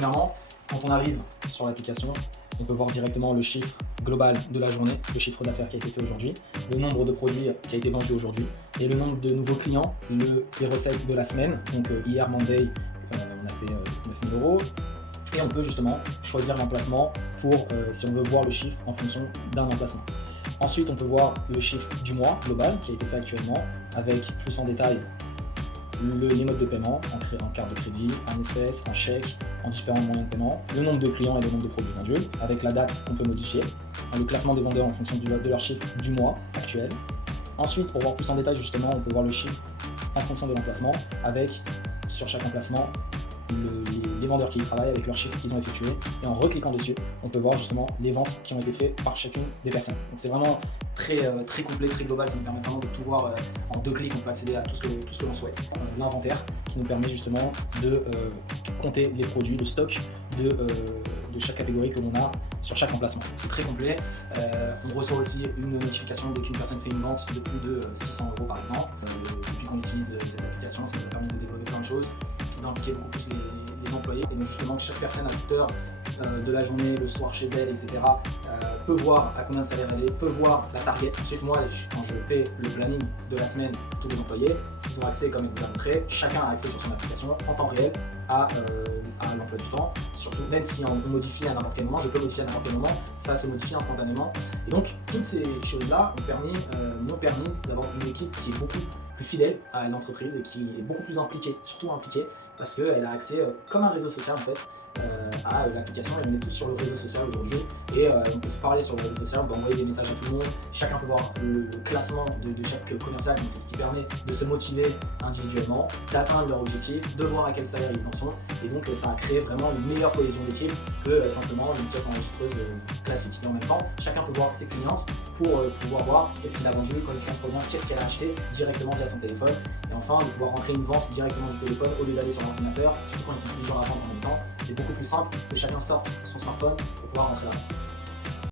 Premièrement, quand on arrive sur l'application, on peut voir directement le chiffre global de la journée, le chiffre d'affaires qui a été fait aujourd'hui, le nombre de produits qui a été vendu aujourd'hui et le nombre de nouveaux clients, les recettes de la semaine. Donc hier, Monday, on a fait 9 000 €. Et on peut justement choisir l'emplacement pour si on veut voir le chiffre en fonction d'un emplacement. Ensuite, on peut voir le chiffre du mois global qui a été fait actuellement avec plus en détail les modes de paiement en carte de crédit, en espèces, en chèque, en différents moyens de paiement, le nombre de clients et le nombre de produits vendus, avec la date qu'on peut modifier, le classement des vendeurs en fonction de leur chiffre du mois actuel. Ensuite, pour voir plus en détail justement, on peut voir le chiffre en fonction de l'emplacement, avec sur chaque emplacement les vendeurs qui y travaillent avec leurs chiffres qu'ils ont effectués, et en recliquant dessus, on peut voir justement les ventes qui ont été faites par chacune des personnes. Donc c'est vraiment très complet, très global, ça nous permet vraiment de tout voir en 2 clics, on peut accéder à tout ce que l'on souhaite. L'inventaire qui nous permet justement de compter les produits, le stock de chaque catégorie que l'on a sur chaque emplacement. C'est très complet. On reçoit aussi une notification dès qu'une personne fait une vente de plus de 600 € par exemple. Depuis qu'on utilise cette application, ça nous a permis de développer plein de choses, d'impliquer beaucoup plus les employés. Et donc justement, chaque personne à toute heure de la journée, le soir chez elle, etc. Peut voir à combien de salaire elle est, peut voir la target. Ensuite, moi, quand je fais le planning de la semaine, tous les employés, ils ont accès, comme il vous a montré, chacun a accès sur son application en temps réel à l'emploi du temps. Surtout, même si on modifie à n'importe quel moment, je peux modifier à n'importe quel moment, ça se modifie instantanément. Et donc, toutes ces choses-là m'ont permis d'avoir une équipe qui est beaucoup plus fidèle à l'entreprise et qui est beaucoup plus impliquée, surtout impliquée, parce qu'elle a accès comme un réseau social en fait, à l'application, et on est tous sur le réseau social aujourd'hui et on peut se parler sur le réseau social, on peut envoyer des messages à tout le monde, chacun peut voir le classement de chaque commercial, donc c'est ce qui permet de se motiver individuellement, d'atteindre leur objectif, de voir à quel salaire ils en sont, et donc ça a créé vraiment une meilleure cohésion d'équipe que simplement une pièce enregistreuse classique. Et en même temps, chacun peut voir ses clients pour pouvoir voir qu'est-ce qu'il a vendu, quand le client revient, qu'est-ce qu'elle a acheté directement via son téléphone, et enfin de pouvoir rentrer une vente directement du téléphone au lieu d'aller sur l'ordinateur, surtout quand ils sont plusieurs à vendre en même temps. C'est beaucoup plus simple que chacun sorte son smartphone pour pouvoir rentrer là.